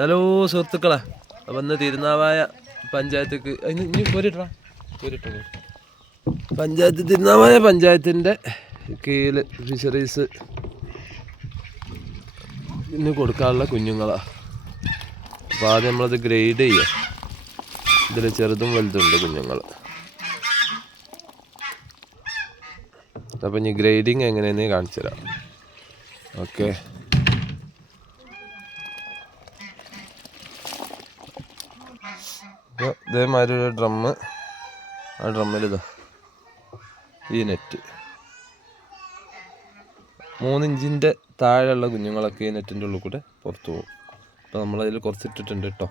Hello സുഹൃത്തുക്കളെ, അപ്പം ഇന്ന് തിരുനാവായ പഞ്ചായത്തേക്ക് ഇനി പോരിട്ടാ പഞ്ചായത്ത് തിരുനാവായ പഞ്ചായത്തിൻ്റെ കീഴിൽ ഫിഷറീസ് ഇന്ന് കൊടുക്കാനുള്ള കുഞ്ഞുങ്ങളാണ്. അപ്പോൾ ആദ്യം നമ്മളത് ഗ്രേഡ് ചെയ്യുക. ഇതിൽ ചെറുതും വലുതുണ്ട് കുഞ്ഞുങ്ങൾ. അപ്പം ഇനി ഗ്രേഡിങ് എങ്ങനെയെന്ന് കാണിച്ചു തരാം. ഓക്കെ, അപ്പോൾ ഇതേമാതിരി ഒരു ഡ്രമ്മ്, ആ ഡ്രമ്മിൽ ഇതാ ഈ നെറ്റ് 3 ഇഞ്ചിൻ്റെ താഴെയുള്ള കുഞ്ഞുങ്ങളൊക്കെ ഈ നെറ്റിൻ്റെ ഉള്ളിൽ കൂടെ പുറത്തു പോകും. അപ്പോൾ നമ്മളതിൽ കുറച്ച് ഇട്ടിട്ടുണ്ട് കേട്ടോ.